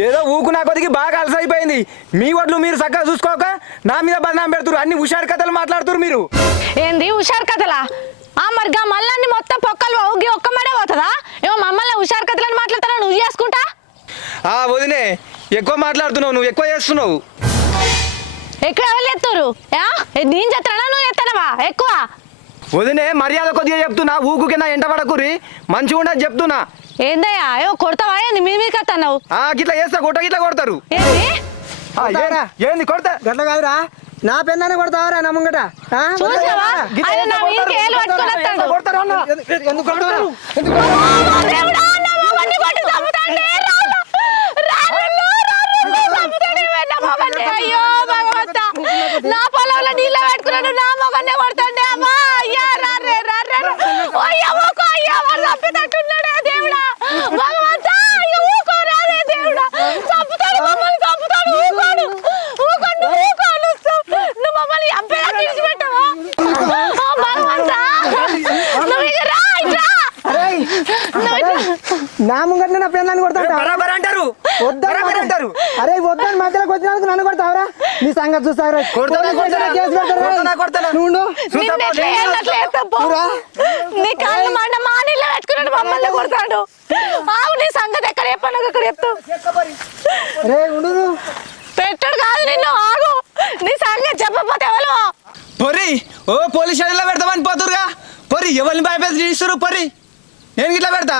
ఏదో ఊకు నా కొద్దికి బాగా అలసైపోయింది. మీ ఒడ్లు మీరు చక్కగా చూసుకోక నా మీద బదనాం పెడుతురు. అన్ని హుషారు కథలు మాట్లాడుతురు మీరు. ఏంది హుషారు కథలా? మరిగా మళ్ళీ మొత్తం పొక్కలు ఊగి ఒక్క మడే పోతుందా? ఏమో మమ్మల్ని హుషారు కథలని మాట్లాడతారా? నువ్వు చేసుకుంటా వదినే ఎక్కువ మాట్లాడుతున్నావు, నువ్వు ఎక్కువ చేస్తున్నావు. ఎక్కువ ఎవరు ఎత్తురు? నేను చెప్తానా నువ్వు చెప్తానవా? ఎక్కువ వదినే మర్యాద కొద్దిగా చెప్తున్నా, ఊకు కింద ఎంట పడకురి, మంచిగా ఉండదు చెప్తున్నా. ఏందయ్యా ఏమో కొడతావా? ఏంది మీ మీద కత్తన్నావు? గిట్లా చేస్తా గిట్లా కొడతారు. ఏంది ఏంది కొడతా గట్ల కాదురా, నా పెన్నానే కొడతావరా నా ముంగట? చూసావా? ఆయన నా మీదకి ఏలు పట్టుకొని వస్తాడు. ఎందుకు కొడతారు? దేవుడా, నా మొగన్ని కొట్టి చంపుతాండే. అయ్యో భగవంతా, నా పొలంలో నీళ్ళ పెట్టుకున్నాడు, నా మొగన్నే కొడతాండే. అమ్మా అయ్యా రారే రారే అయ్యమ్మకో అయ్యా వాళ్ళు చంపుతాట్టున్నాడే. దేవుడా భగవంతా, అయ్యో ఊకో రారే. దేవుడా చంపుతాడు, మమ్మల్ని చంపుతాడు. ఊకోడు ఊకోండి ఊకోను. నువ్వు మమ్మల్ని అబ్బేలా విడిచిపెట్టావా? భగవంతా నువ్వు ఇక రా ఇట్రా. నా ముంగట నా పెన్నాన్ని కొడతా అంటారు. అరే వద్దని మధ్యలోకి వచ్చినందుకు నన్ను కొడతావరా? నీ సంగతి చూస్తారా? నీ కాళ్ళు మండ మా నీళ్ళు పెట్టుకున్నాడు, మమ్మల్ని కొడతాడు. ఆవు నీ సంగతి ఎక్కడ చెప్పాను అక్కడ చెప్తావు. పెట్టాడు కాదు నిన్ను, ఆగు. నీ సంగతి చెప్పకపోతే ఎవరు పొరి పోలీస్ స్టేషన్లో పెడతామని పోతురుగా. పొరి ఎవరిని భయపెట్టి తీస్తురు? పొరి నేను ఇట్లా పెడతా.